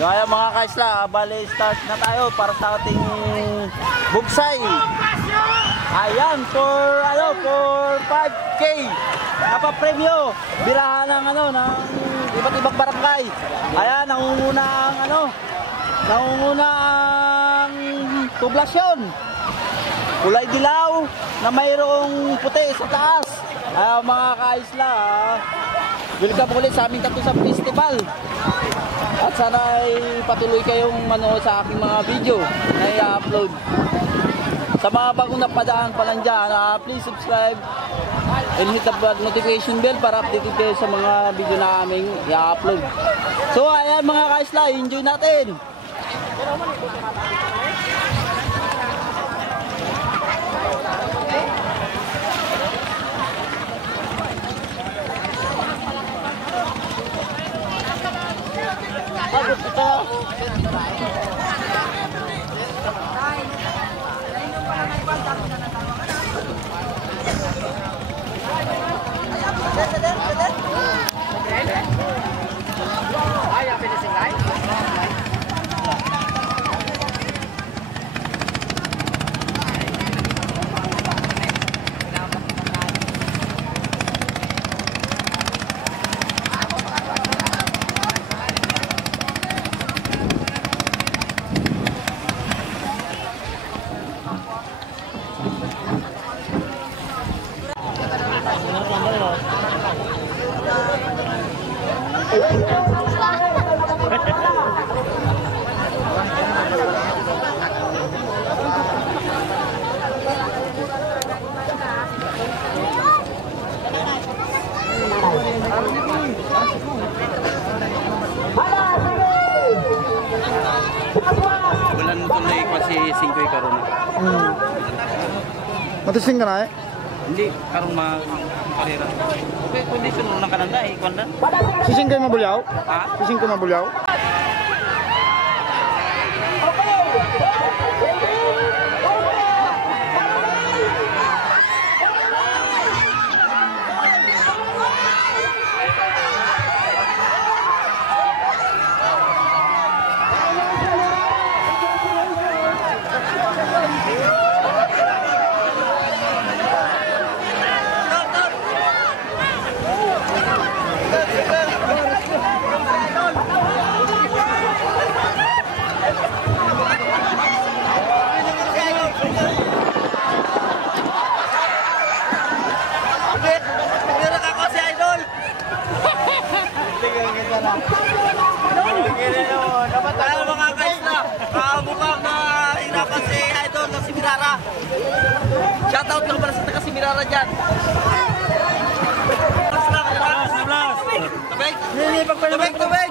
So ayan mga kaisla, bali start na tayo para sa ating bugsay. Ayan for 5K. Napa-premyo. Birahan ng ng iba't ibang barangay. Ayan, nangunguna ang poblasyon. Kulay dilaw na mayroong puti sa taas. Ayan mga kaisla, welcome ulit sa aming Tattoo Festival. At sana ay patuloy kayong manood sa aking mga video na i-upload. Sa mga bagong napadaan pa lang dyan, please subscribe and hit the notification bell para updated kayo sa mga video na aming i-upload. So ayan mga kaisla, enjoy natin! Bulan mo ito na kasi 5 karon. Matising ka na eh? Hindi, karon makarera. Okay, kondisyon mo lang kananda eh, kwanda. Sising kayo mabulyaw? Ha? Sising ko mabulyaw? Dapat tayo mga kaisla, mukhang hirapan si Idol na si Mirara. Shoutout ka para sa taga si Mirara dyan. Tubig! Tubig!